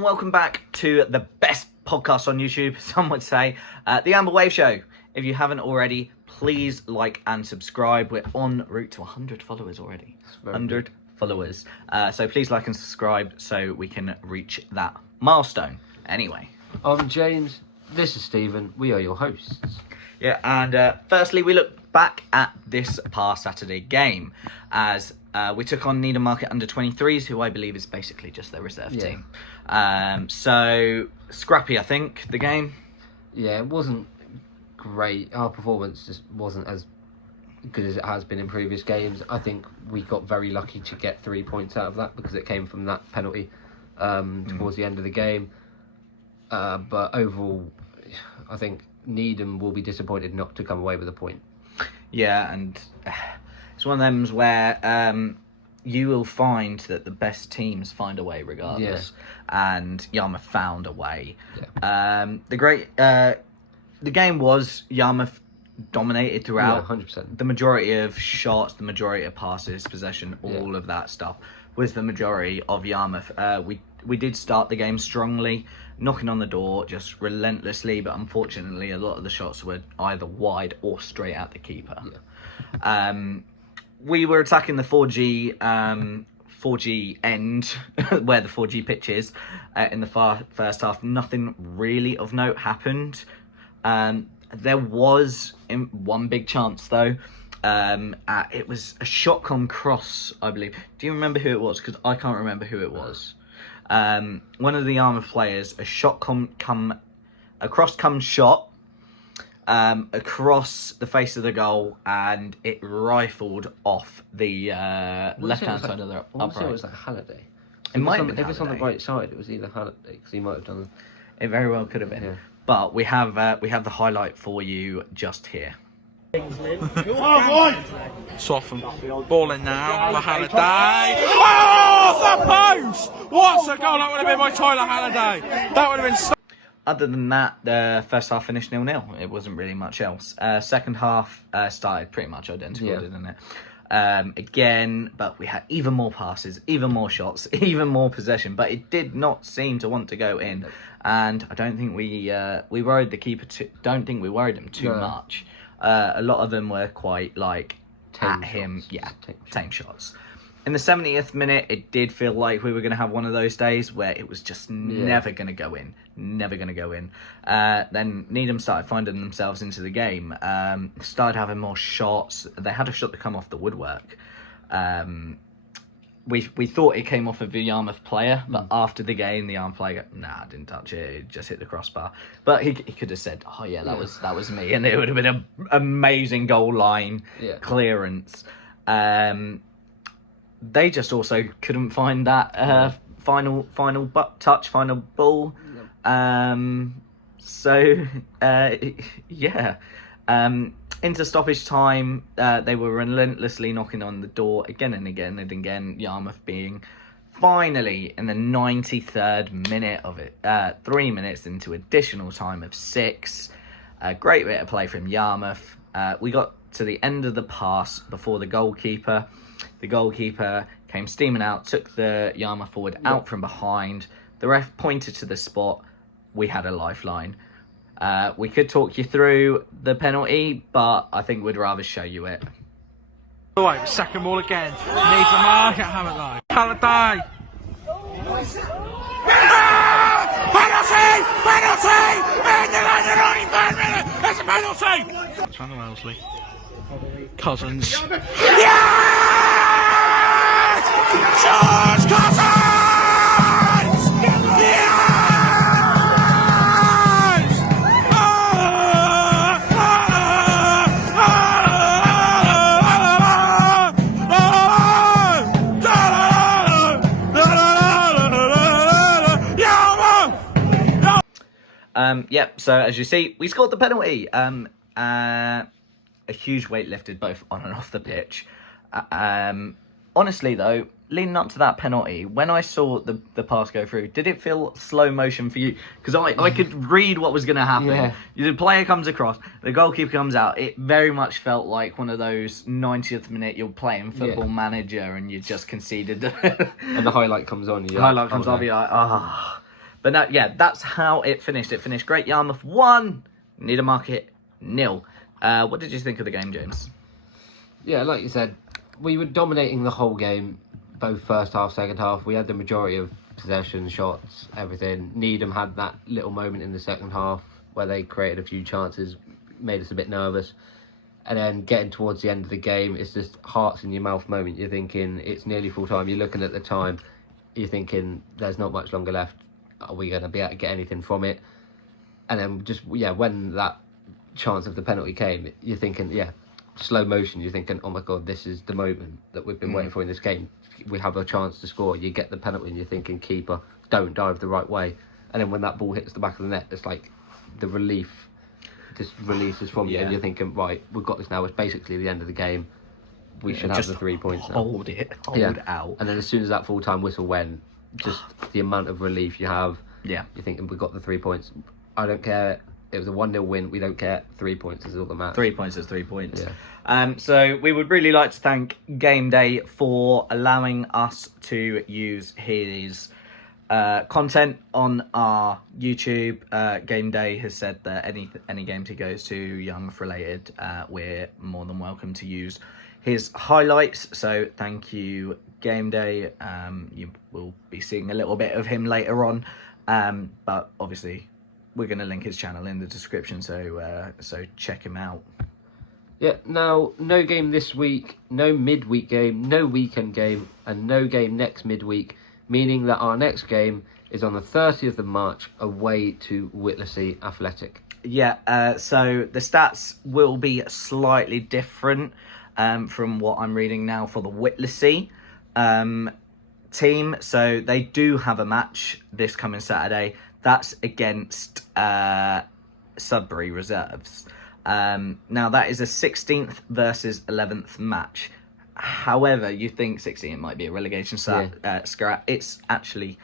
and welcome back to the best podcast on YouTube, some would say, The Amber Wave Show. If you haven't already, please like and subscribe. We're en route to 100 followers already. 100 followers. So please like and subscribe so we can reach that milestone. Anyway. I'm James, this is Stephen, we are your hosts. Yeah, and firstly, we look back at this past Saturday game as we took on Needham Market under-23s, who I believe is basically just their reserve team. So, scrappy, I think, the game. Yeah, it wasn't great. Our performance just wasn't as good as it has been in previous games. I think we got very lucky to get 3 points out of that because it came from that penalty towards the end of the game. But overall, I think Needham will be disappointed not to come away with a point. Yeah, and it's one of them where you will find that the best teams find a way regardless. Yeah. And Yarmouth found a way. Yeah. The game was Yarmouth dominated throughout. Yeah, 100%. The majority of shots, the majority of passes, possession, all of that stuff was the majority of Yarmouth. We did start the game strongly, knocking on the door just relentlessly, but unfortunately a lot of the shots were either wide or straight at the keeper. Yeah. We were attacking the 4G end, where the 4G pitch is, in the first half. Nothing really of note happened. There was one big chance though. It was a shotcom cross, I believe. Do you remember who it was? Because I can't remember who it was. One of the Yarmouth players, a shot cross come shot across the face of the goal, and it rifled off the left-hand side of the upright. I want to say it was like Halliday. It might have been if it's on the Halliday. right side, it was either Halliday, because he might have done it. It very well could have been. Yeah. But we have the highlight for you just here. Soften. Ball in now. Halliday. Oh, off the post! What's a goal? That would have been by Tyler Halliday. That would have been so. Other than that, the first half finished 0-0. It wasn't really much else. Second half started pretty much identical, didn't it? Again, but we had even more passes, even more shots, even more possession, but it did not seem to want to go in. And I don't think we worried the keeper. Don't think we worried him too much. A lot of them were quite like at him, tame shots. In the 70th minute, it did feel like we were going to have one of those days where it was just never going to go in. Never going to go in. Then Needham started finding themselves into the game. Started having more shots. They had a shot to come off the woodwork. We thought it came off of a Yarmouth player, but after the game, the Yarmouth player I didn't touch it. It just hit the crossbar. But he could have said, "Oh yeah, that was me," and it would have been an amazing goal line clearance. They just also couldn't find that final touch, final ball. Into stoppage time, they were relentlessly knocking on the door again and again and again. Yarmouth being finally in the 93rd minute of it, 3 minutes into additional time of 6. A great bit of play from Yarmouth. We got to the end of the pass before the goalkeeper. The goalkeeper came steaming out, took the Yarmouth forward out from behind. The ref pointed to the spot. We had a lifeline. We could talk you through the penalty, but I think we'd rather show you it. Right, second ball again. Needs the market, haven't they? Halliday! Penalty! In the 93rd minute! It's a penalty! Chandler Wellesley. Cousins. Yes! George Cousins! Yes! So as you see, we scored the penalty. A huge weight lifted both on and off the pitch. Honestly, though, leading up to that penalty, when I saw the pass go through, did it feel slow motion for you? Because I could read what was going to happen. Yeah. The player comes across, the goalkeeper comes out. It very much felt like one of those 90th minute you're playing Football Manager and you just conceded. And the highlight comes on. The highlight comes on, you're like, But no, yeah, that's how it finished. It finished Great Yarmouth 1, Needham Market 0. What did you think of the game, James? Yeah, like you said, we were dominating the whole game, both first half, second half. We had the majority of possession, shots, everything. Needham had that little moment in the second half where they created a few chances, made us a bit nervous. And then getting towards the end of the game, it's just hearts in your mouth moment. You're thinking it's nearly full time. You're looking at the time. You're thinking there's not much longer left. Are we going to be able to get anything from it? And then just, when that chance of the penalty came, you're thinking, slow motion. You're thinking, oh my God, this is the moment that we've been waiting for in this game. We have a chance to score. You get the penalty and you're thinking, keeper, don't dive the right way. And then when that ball hits the back of the net, it's like the relief just releases from you, and you're thinking, right, we've got this now. It's basically the end of the game. We should have the 3 points now. Hold out. And then as soon as that full-time whistle went, just the amount of relief you have. Yeah. You're thinking, we've got the 3 points. I don't care. It was a 1-0 win. We don't care. 3 points is all that matters. 3 points is 3 points. Yeah. So we would really like to thank Game Day for allowing us to use his content on our YouTube. Game Day has said that any games he goes to, Yarmouth related, we're more than welcome to use his highlights. So thank you, Game Day. You will be seeing a little bit of him later on, but obviously we're going to link his channel in the description, so check him out. Yeah, now, no game this week, no midweek game, no weekend game, and no game next midweek, meaning that our next game is on the 30th of March, away to Whittlesea Athletic. Yeah, so the stats will be slightly different from what I'm reading now for the Whittlesea team. So they do have a match this coming Saturday. That's against Sudbury Reserves. Now, that is a 16th versus 11th match. However, you think 16th might be a relegation scrap. It's actually,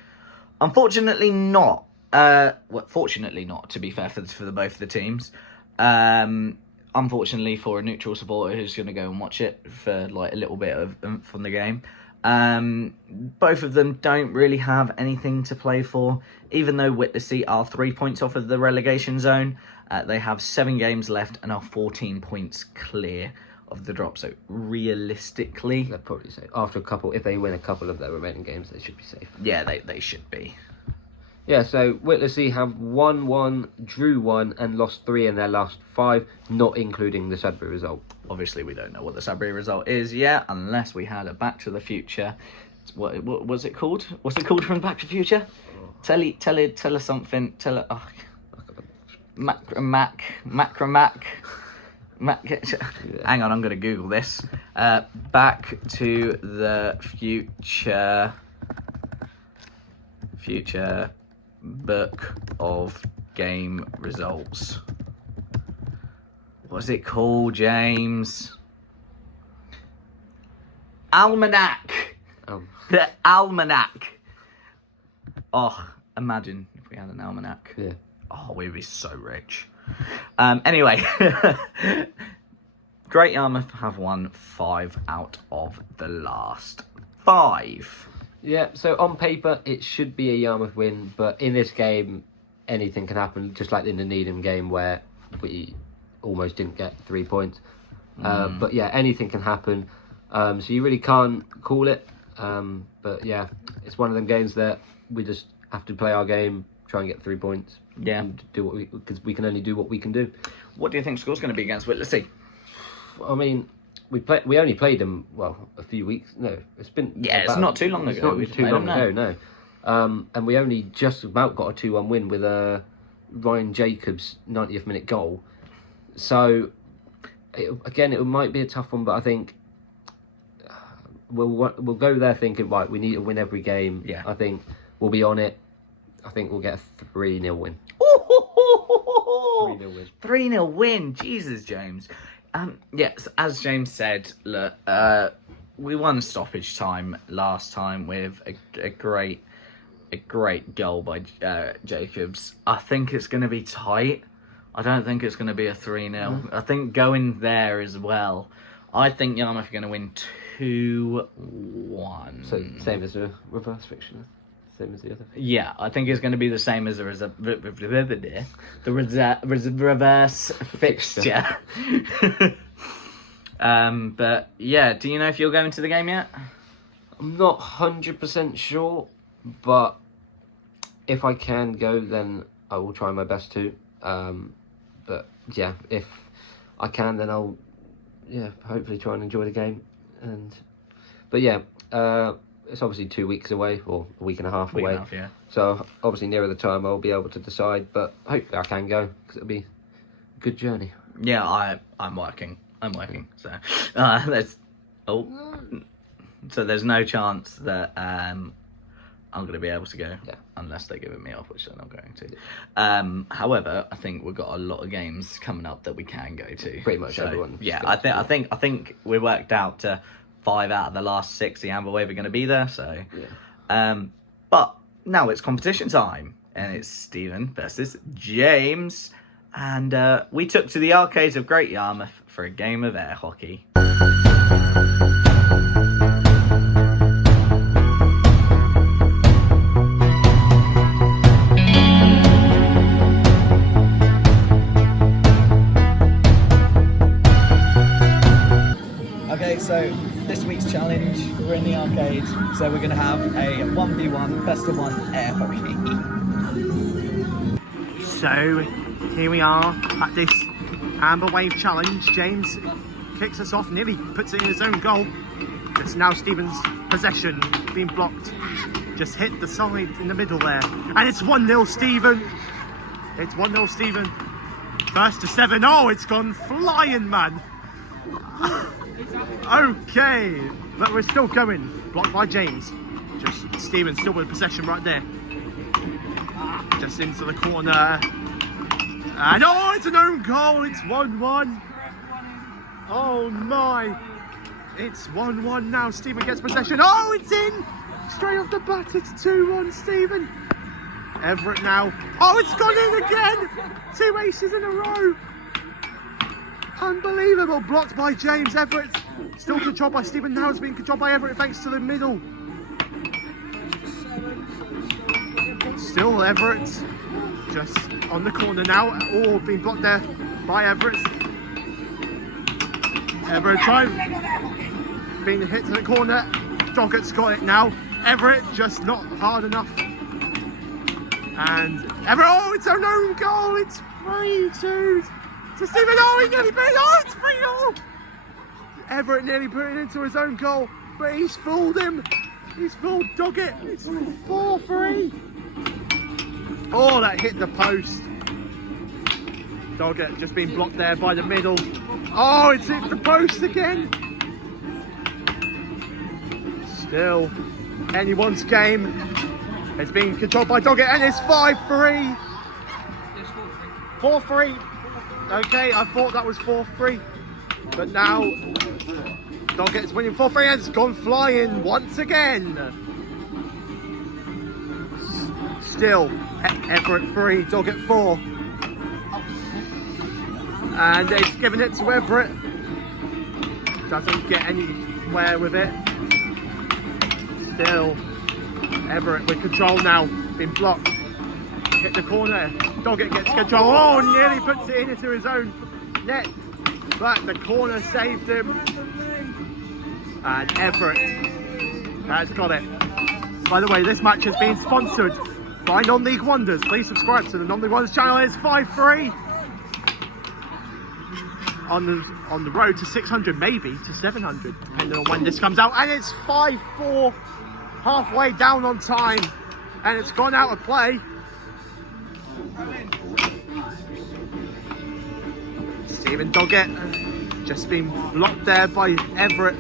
unfortunately, not. Fortunately not, to be fair, for the both of the teams. Unfortunately, for a neutral supporter who's going to go and watch it for like a little bit of from the game. Both of them don't really have anything to play for. Even though Whittlesea are 3 points off of the relegation zone, they have 7 games left and are 14 points clear of the drop. So realistically, They'd probably say after a couple, if they win a couple of their remaining games, they should be safe. Yeah, they should be. Yeah, so Whittlesea have won 1, drew 1, and lost 3 in their last 5, not including the Sudbury result. Obviously, we don't know what the Sudbury result is yet, unless we had a Back to the Future. What was it called? What's it called from Back to the Future? Tell us something. Tell it. Oh. Mac. Hang on, I'm going to Google this. Back to the Future. Future book of game results. What's it called, James? Almanac. Oh. The Almanac. Oh, imagine if we had an almanac. Yeah. Oh, we'd be so rich. Anyway, Great Yarmouth have won 5 out of the last 5. Yeah, so on paper, it should be a Yarmouth win, but in this game, anything can happen, just like in the Needham game where we almost didn't get 3 points. But yeah, anything can happen. So you really can't call it. But yeah, it's one of them games that we just have to play our game, try and get 3 points. Yeah. And do because we can only do what we can do. What do you think the score's going to be against Whittlesea? I mean, we only played them, a few weeks. No, it's been... Yeah, it's not too long ago. It's not too long ago, no. And we only just about got a 2-1 win with Ryan Jacobs' 90th minute goal. So, it might be a tough one, but I think we'll go there thinking, right, we need to win every game. Yeah. I think we'll be on it. I think we'll get a 3-0 win. 3-0 win. 3-0 win. Jesus, James. Yes, as James said, look, we won stoppage time last time with a great goal by Jacobs. I think it's going to be tight. I don't think it's going to be a 3-0. I think going there as well, I think Yarmouth are going to win 2-1. So same as a reverse fixture. Same as the other. Yeah, I think it's going to be the same as the reverse fixture. But yeah, do you know if you're going to the game yet? I'm not 100% sure, but if I can go, then I will try my best to. But yeah, if I can, then I'll hopefully try and enjoy the game. But yeah, it's obviously 2 weeks away, or a week and a half away. Week and a half, yeah. So obviously nearer the time I'll be able to decide, but hopefully I can go because it'll be a good journey. Yeah, I'm working. So so there's no chance that I'm going to be able to go unless they give it me off, which they're not going to. However, I think we've got a lot of games coming up that we can go to. Pretty much everyone. Yeah, I think we worked out 5 out of the last 6 the Amber Wave are going to be there. So, but now it's competition time, and it's Stephen versus James, and we took to the arcades of Great Yarmouth for a game of air hockey. Okay, so this week's challenge, we're in the arcade, so we're going to have a 1v1 best of 1 air hockey. So here we are at this Amber Wave challenge. James kicks us off, nearly puts it in his own goal. It's now Stephen's possession, being blocked. Just hit the side in the middle there. And it's 1-0 Stephen. It's 1-0 Stephen. First to 7. Oh, it's gone flying, man. Okay, but we're still going. Blocked by James. Just Stephen still with possession right there. Just into the corner. And oh, it's an own goal. It's 1-1. Oh my. It's 1-1 now. Stephen gets possession. Oh, it's in. Straight off the bat. It's 2-1 Stephen. Everett now. Oh, it's gone in again. 2 aces in a row. Unbelievable. Blocked by James. Everett still controlled by Stephen. Now it's being controlled by Everett thanks to the middle. Still Everett. Just on the corner now. Oh, being blocked there by Everett. Everett trying. Being hit to the corner. Doggett's got it now. Everett just not hard enough. And Everett. Oh, it's an own goal. It's 3-2. To Stephen, oh, he nearly put it. Oh, it's 3-0. Everett nearly put it into his own goal, but he's fooled him. He's fooled Doggett. It's 4-3. Oh, that hit the post. Doggett just been blocked there by the middle. Oh, it's hit the post again. Still, anyone's game. It's being controlled by Doggett, and it's 5-3. 4-3. Okay, I thought that was 4-3, but now Doggett's winning 4-3 and it's gone flying once again. Still, Everett 3, Doggett 4. And it's giving it to Everett. Doesn't get anywhere with it. Still, Everett with control now, been blocked. Hit the corner. Doggett gets control. Oh, nearly puts it into his own net. But the corner saved him. And Everett has got it. By the way, this match has been sponsored by Non-League Wonders. Please subscribe to the Non-League Wonders channel. It's 5-3. On the road to 600, maybe to 700, depending on when this comes out. And it's 5-4. Halfway down on time. And it's gone out of play. Stephen Doggett just been blocked there by Everett.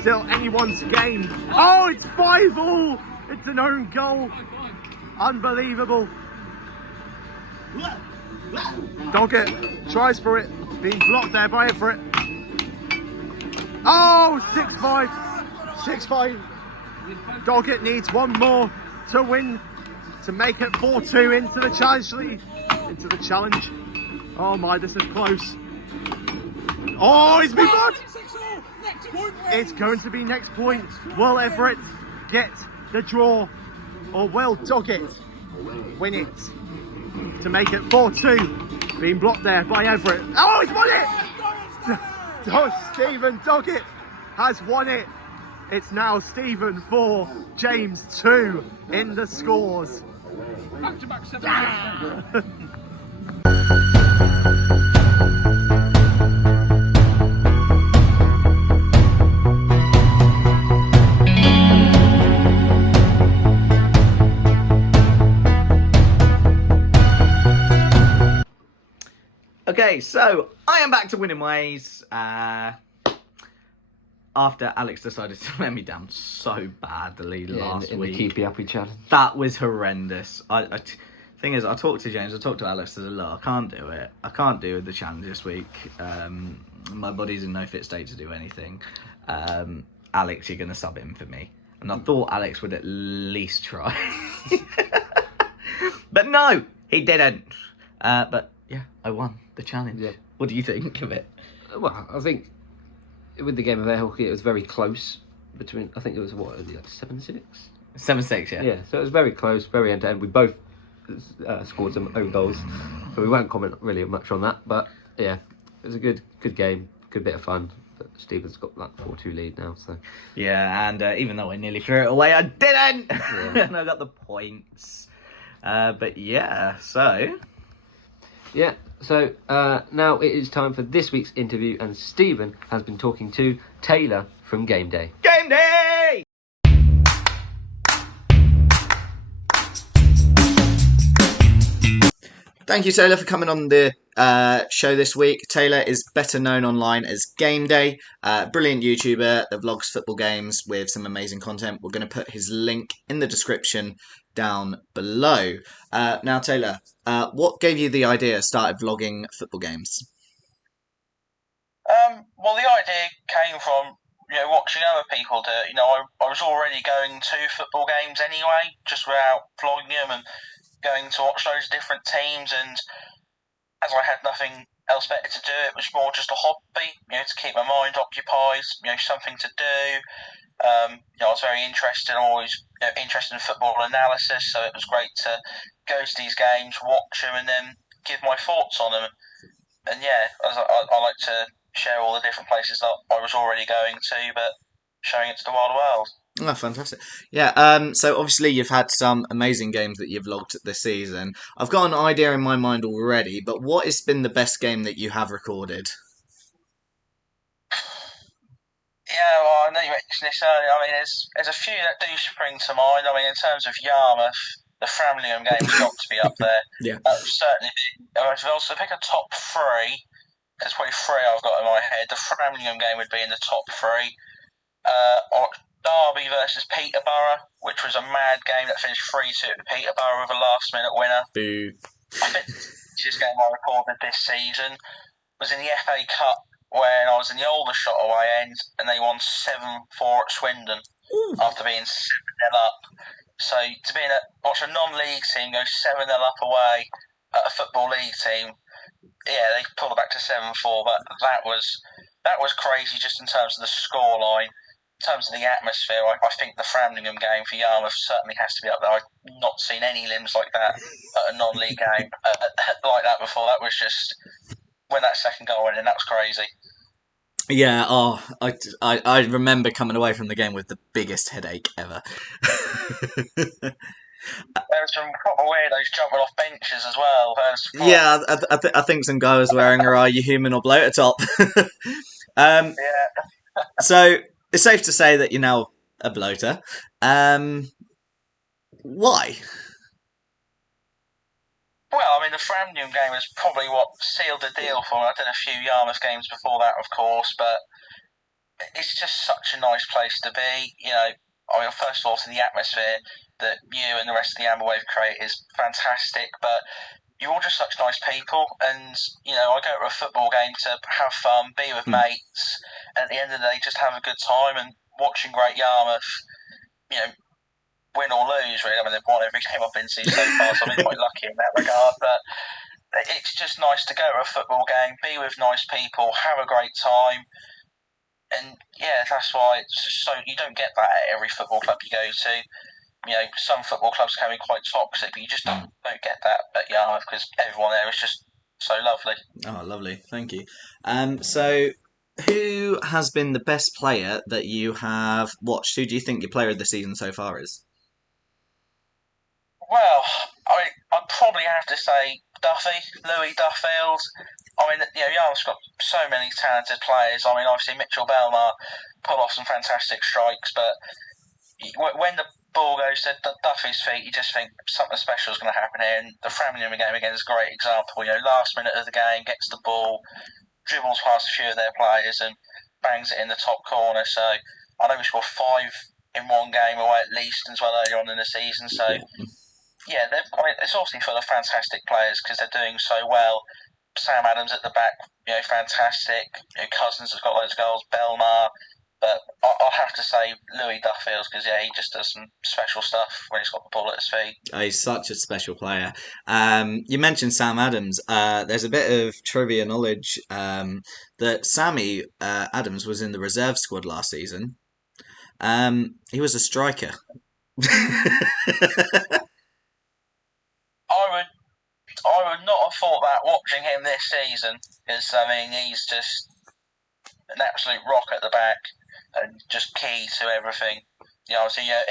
Still anyone's game. Oh, it's 5-all. It's an own goal. Unbelievable. Doggett tries for it. Being blocked there by Everett. Oh, 6-5. 6-5. Doggett needs one more to win, to make it 4-2 into the challenge lead. Into the challenge. Oh my, this is close. Oh, he's been blocked. It's going to be next point. Will Everett get the draw, or will Doggett win it to make it 4-2? Being blocked there by Everett. Oh, he's won it! Stephen Doggett has won it. It's now Stephen 4, James 2 in the scores. Back-to-back 7. Okay, so I am back to winning ways. After Alex decided to let me down so badly last in week. the keepy uppy challenge. That was horrendous. Thing is, I talked to James, I talked to Alex, I said, look, I can't do it. I can't do the challenge this week. My body's in no fit state to do anything. Alex, you're going to sub in for me. And I thought Alex would at least try. But no, he didn't. But yeah, I won the challenge. Yeah. What do you think of it? Well, I think with the game of air hockey, it was very close between. I think it was what, like 7-6. 7-6, yeah. Yeah, so it was very close, very end to end. We both scored some own goals, so we won't comment really much on that. But yeah, it was a good game, good bit of fun. But Stephen's got that 4-2 lead now, so yeah. And even though I nearly threw it away, I didn't, and I got the points. But yeah, so. Yeah, so now it is time for this week's interview, and Stephen has been talking to Taylor from Game Day. Game Day! Thank you, Taylor, for coming on the show this week. Taylor is better known online as Game Day, brilliant YouTuber that vlogs football games with some amazing content. We're going to put his link in the description down below. Now, Taylor, what gave you the idea of starting vlogging football games? Well, the idea came from watching other people do it. I was already going to football games anyway, just without vlogging them, and going to watch those different teams. And as I had nothing else better to do, it was more just a hobby, to keep my mind occupied, something to do. I was very interested, always interested in football analysis, so it was great to go to these games, watch them, and then give my thoughts on them. And yeah, I like to share all the different places that I was already going to, but showing it to the wider world. Oh, fantastic. Yeah, so obviously you've had some amazing games that you've vlogged this season. I've got an idea in my mind already, but what has been the best game that you have recorded? Yeah, well, I know you mentioned this earlier. I mean, there's a few that do spring to mind. I mean, in terms of Yarmouth, the Framlingham game's got to be up there. Yeah. Certainly. If I was to pick a top three, there's probably three I've got in my head. The Framlingham game would be in the top three. Derby versus Peterborough, which was a mad game that finished 3-2 at Peterborough with a last-minute winner. Boo. I think this game I recorded this season was in the FA Cup, when I was in the Aldershot away end, and they won 7-4 at Swindon. Ooh. After being 7-0 up. So to watch a non-league team go 7-0 up away at a football league team, yeah, they pulled it back to 7-4. But that was crazy, just in terms of the scoreline. In terms of the atmosphere, I think the Framlingham game for Yarmouth certainly has to be up there. I've not seen any limbs like that at a non-league game like that before. That was just, when that second goal went in, that was crazy. Yeah, I remember coming away from the game with the biggest headache ever. There were some proper weirdos jumping off benches as well. Yeah, I think some guy was wearing a "Are you human or bloater" top. Yeah. So it's safe to say that you're now a bloater. Why? Well, I mean, the Framlingham game was probably what sealed the deal for me. I did a few Yarmouth games before that, of course, but it's just such a nice place to be. I mean, first of all, the atmosphere that you and the rest of the Amberwave create is fantastic, but you're all just such nice people, and, I go to a football game to have fun, be with mates, and at the end of the day, just have a good time, and watching great Yarmouth, win or lose, really. I mean, they've won every game I've been to so far, so I've been quite lucky in that regard. But it's just nice to go to a football game, be with nice people, have a great time. And yeah, that's why it's just so you don't get that at every football club you go to. You know, some football clubs can be quite toxic, but you just don't get that at Yarmouth because everyone there is just so lovely. Oh, lovely. Thank you. So, who has been the best player that you have watched? Who do you think your player of the season so far is? Well, I'd probably have to say Louis Duffield. I mean, you know, Yarmouth's got so many talented players. I mean, obviously Mitchell Belmar pulled off some fantastic strikes, but when the ball goes to Duffy's feet, you just think something special is going to happen here. And the Framingham game again is a great example. You know, last minute of the game, gets the ball, dribbles past a few of their players, and bangs it in the top corner. So I know we scored 5 in one game away at least as well earlier on in the season. So yeah, it's obviously full of fantastic players because they're doing so well. Sam Adams at the back, you know, fantastic. You know, Cousins has got loads of goals. Belmar. But I'll have to say Louis Duffield because yeah, he just does some special stuff when he's got the ball at his feet. Oh, he's such a special player. You mentioned Sam Adams. There's a bit of trivia knowledge that Sammy Adams was in the reserve squad last season. He was a striker. I would not have thought that watching him this season because I mean he's just an absolute rock at the back and just key to everything. You know, so yeah,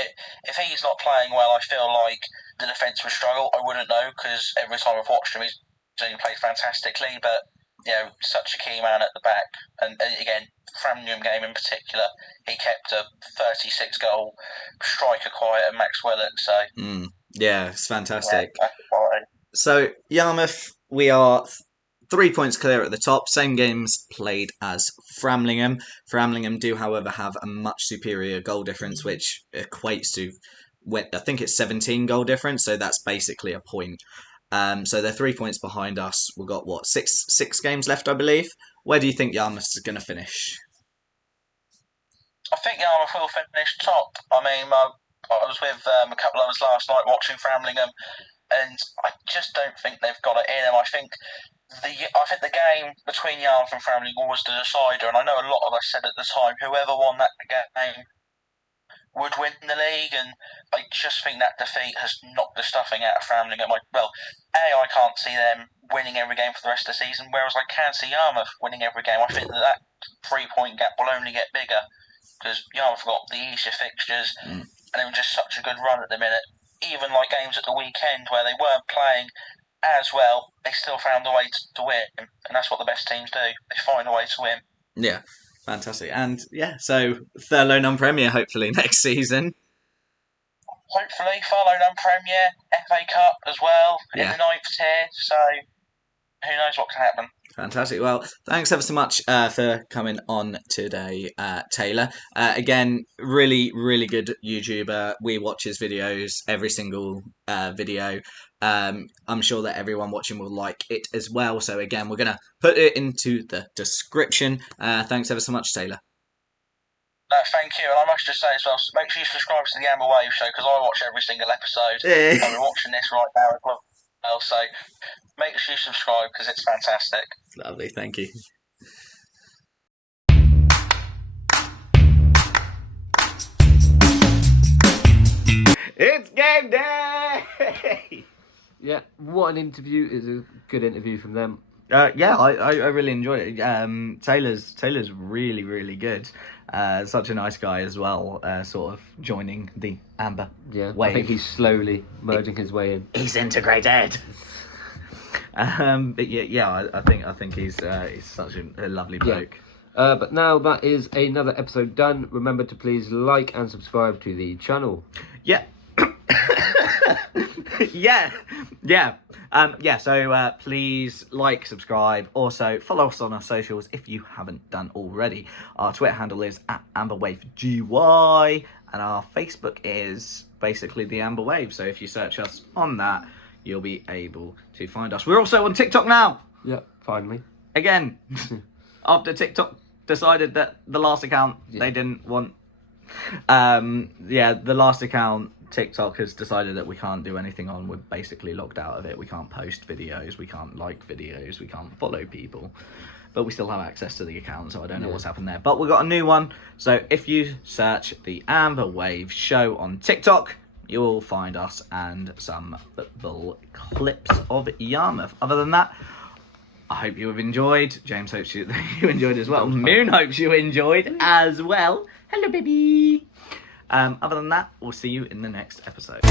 if he's not playing well, I feel like the defence would struggle. I wouldn't know because every time I've watched him, he's only played fantastically. But you know, such a key man at the back, and again, Framingham game in particular, he kept a 36-goal striker quiet at Max Willett. So yeah, it's fantastic. Yeah, so Yarmouth, we are 3 points clear at the top. Same games played as Framlingham. Framlingham do, however, have a much superior goal difference, which equates to, I think it's 17 goal difference. So that's basically a point. So they're 3 points behind us. We've got what six games left, I believe. Where do you think Yarmouth is going to finish? I think Yarmouth will finish top. I mean, I was with a couple of us last night watching Framlingham, and I just don't think they've got it in them. I think the game between Yarmouth and Framlingham was the decider, and I know a lot of us said at the time whoever won that game would win the league, and I just think that defeat has knocked the stuffing out of Framlingham. I can't see them winning every game for the rest of the season, whereas I can see Yarmouth winning every game. I think that 3-point gap will only get bigger because Yarmouth got the easier fixtures, and they were just such a good run at the minute. Even like games at the weekend where they weren't playing as well, they still found a way to win, and that's what the best teams do. They find a way to win. Yeah, fantastic. And yeah, so Thurlow non-Premier hopefully next season. Hopefully, Thurlow non-Premier, FA Cup as well in the 9th tier. So who knows what can happen. Fantastic. Well, thanks ever so much for coming on today, Taylor. Again, really, really good YouTuber. We watch his videos, every single video. I'm sure that everyone watching will like it as well. So again, we're going to put it into the description. Thanks ever so much, Taylor. No, thank you. And I must just say as well, make sure you subscribe to the Amber Wave Show because I watch every single episode. And we're watching this right now as well. So make sure you subscribe because it's fantastic. Lovely, thank you. It's game day! Yeah, what an interview. Is a good interview from them. Yeah, I really enjoyed it. Taylor's really, really good. Such a nice guy as well, sort of joining the Amber Wave. I think he's slowly merging his way in. He's integrated. But yeah, I think he's such a lovely bloke. But now that is another episode done. Remember to please like and subscribe to the channel. Yeah. So please like, subscribe. Also, follow us on our socials if you haven't done already. Our Twitter handle is @AmberWaveGY, and our Facebook is basically the Amber Wave. So if you search us on that, you'll be able to find us. We're also on TikTok now. Yeah, finally. Again, after TikTok decided that the last account they didn't want. The last account TikTok has decided that we can't do anything on. We're basically locked out of it. We can't post videos. We can't like videos. We can't follow people. But we still have access to the account, so I don't know what's happened there. But we got a new one. So if you search the Amber Wave Show on TikTok, you will find us and some football clips of Yarmouth. Other than that, I hope you have enjoyed. James hopes you enjoyed as well. Moon hopes you enjoyed as well. Hello, baby. Other than that, we'll see you in the next episode.